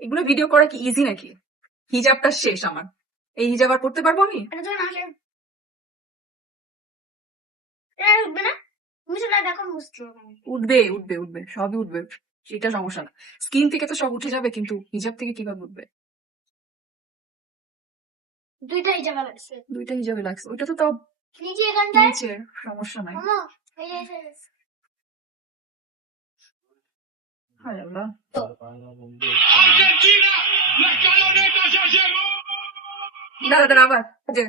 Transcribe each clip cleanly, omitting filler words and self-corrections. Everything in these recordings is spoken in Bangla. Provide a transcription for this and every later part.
এগুলো ভিডিও করা কি ইজি নাকি? হিজাবটা শেষ আমার, এই হিজাব আর পড়তে পারবো আমি? উঠবে উঠবে উঠবে, সবই উঠবে, সেটা সমস্যা না। স্কিন থেকে তো সব উঠে যাবে, কিন্তু হিজাব থেকে কিভাবে উঠবে? দুইটা হিজাবে লাগছে। দুইটা হিজাবে লাগছে, ওইটা তো তাও নিচে এখানটায় নিচে, সমস্যা নাই। এই যে হায় আল্লাহ। দাঁড়া দাঁড়া, আবার যে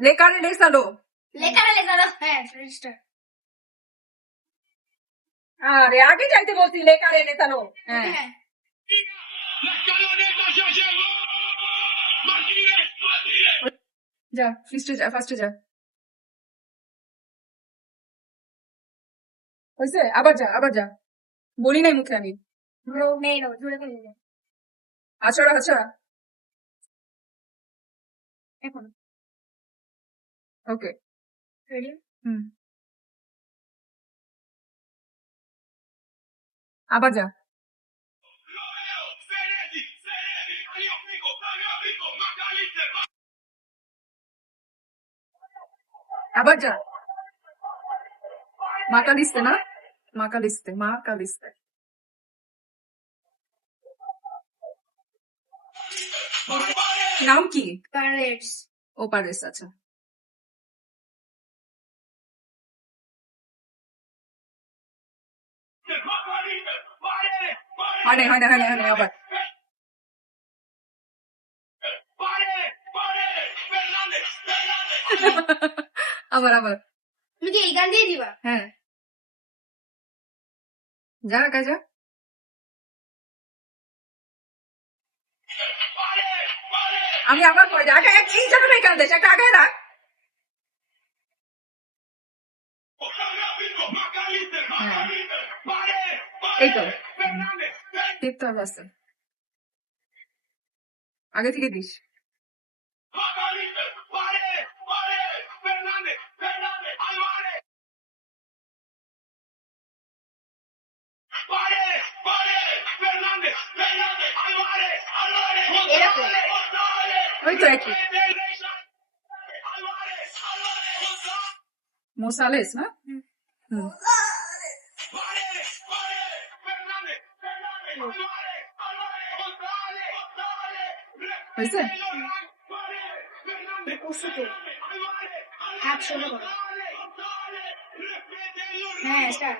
লেকারে লেসালো, হ্যাঁ রেজিস্টার। আরে আগে যাইতে বলছি, লেকারে লেসালো। হ্যাঁ যা, ফার্স্টে যা, ফার্স্টে যা। হয়েছে? আবার যা, আবার যা। বলি নাই মুখে আমি। আছড়া আছড়া। এখন ওকে, রেডি। আবার যা। আবার যা। মা কালিস্তে না, মা কালিস্তে, মা কালিস্তে। নাম কি? প্যারেটস। ও পারেস, আচ্ছা। হয় নাই, হয় নাই, হয় নাই, হয় নাই, আবার। আবার আবার। তুমি কি এই গান দিয়ে দিবা? হ্যাঁ, যা কাজা। আমি আবার পরে আগে এই জন্য এই গান দেশ একটা আগে রাখ। এই তো দেখতে হবে, আছে আগে থেকে দিস। ওই তো একই মোসালেস না? হয়েছে? হ্যাঁ স্টার্ট।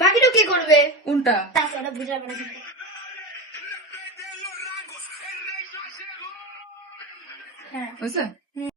বাকিটা কি করবে? কোনটা? তাছাড়া বুঝাবে না। হয়েছে?